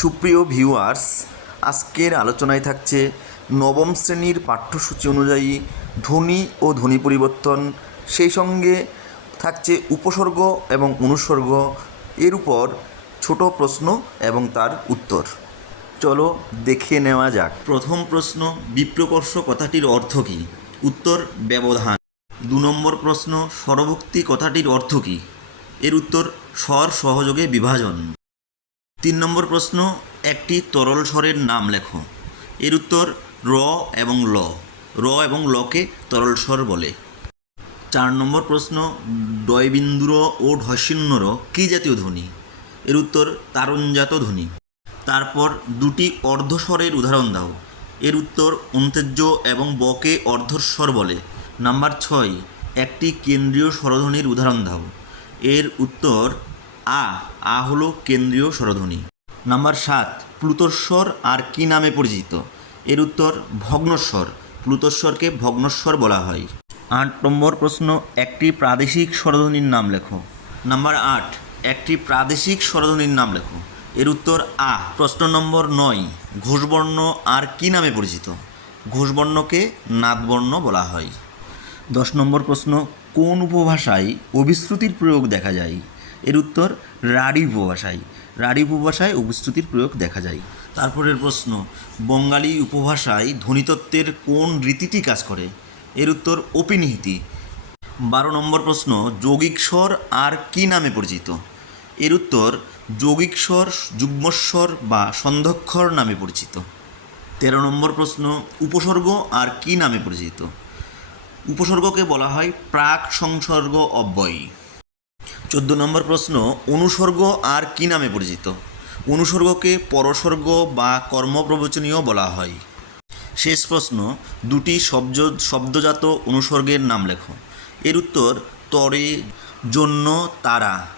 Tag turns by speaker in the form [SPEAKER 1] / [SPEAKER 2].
[SPEAKER 1] সুপ্রিয় ভিউয়ার্স, আজকের আলোচনায় থাকছে নবম শ্রেণির পাঠ্যসূচি অনুযায়ী ধ্বনি ও ধ্বনি পরিবর্তন। সেই সঙ্গে থাকছে উপসর্গ এবং অনুসর্গ। এর উপর ছোট প্রশ্ন এবং তার উত্তর। চলো দেখে নেওয়া যাক। প্রথম প্রশ্ন, বিপ্রকর্ষ কথাটির অর্থ কী? উত্তর, ব্যবধান। দু নম্বর প্রশ্ন স্বরভক্তি কথাটির অর্থ কী? এর উত্তর, স্বর সহযোগে বিভাজন। তিন নম্বর প্রশ্ন, একটি তরল স্বরের নাম লেখো। এর উত্তর, র এবং ল। র এবং লকে তরল স্বর বলে। চার নম্বর প্রশ্ন, ডয়বিন্দুর ও ঢসিন্নর কী জাতীয় ধ্বনি? এর উত্তর, তারণজাত ধ্বনি। তারপর, দুটি অর্ধস্বরের উদাহরণ দাও। এর উত্তর, অন্তেজ্য এবং বকে অর্ধস্বর বলে। নাম্বার ছয়, একটি কেন্দ্রীয় স্বরধ্বনির উদাহরণ দাও। এর উত্তর আ আ হলো কেন্দ্রীয় স্বরধ্বনি। নাম্বার সাত প্লুতস্বর আর কি নামে পরিচিত? এর উত্তর, ভগ্নস্বর। প্লুতস্বরকে ভগ্নস্বর বলা হয়। আট নম্বর প্রশ্ন, একটি প্রাদেশিক স্বরধ্বনির নাম লেখো। নাম্বার আট, একটি প্রাদেশিক স্বরধ্বনির নাম লেখো। এর উত্তর, আ। প্রশ্ন নম্বর নয়, ঘোষবর্ণ আর কি নামে পরিচিত? ঘোষবর্ণকে নাদবর্ণ বলা হয়। দশ নম্বর প্রশ্ন, কোন উপভাষায় অভিশ্রুতির প্রয়োগ দেখা যায়? এর উত্তর রাঢ়ী উপভাষায় রাঢ়ী উপভাষায় অভিশ্রুতির প্রয়োগ দেখা যায়। তারপরের প্রশ্ন, বঙ্গালী উপভাষায় ধ্বনিতত্ত্বের কোন রীতিটি কাজ করে? এর উত্তর অপিনিহিতি বারো নম্বর প্রশ্ন, যৌগিক স্বর আর কি নামে পরিচিত? এর উত্তর, যৌগিক স্বর যুগ্মস্বর বা সন্ধক্ষর নামে পরিচিত। তেরো নম্বর প্রশ্ন, উপসর্গ আর কি নামে পরিচিত? উপসর্গকে বলা হয় প্রাক সংসর্গ অব্যয়। চোদ্দ নম্বর প্রশ্ন, অনুসর্গ আর কি নামে পরিচিত? অনুসর্গকে পরসর্গ বা কর্মপ্রবচনীয় বলা হয়। শেষ প্রশ্ন, দুটি শব্দ শব্দজাত অনুসর্গের নাম লেখো। এর উত্তর, তরে, জন্য, তারা।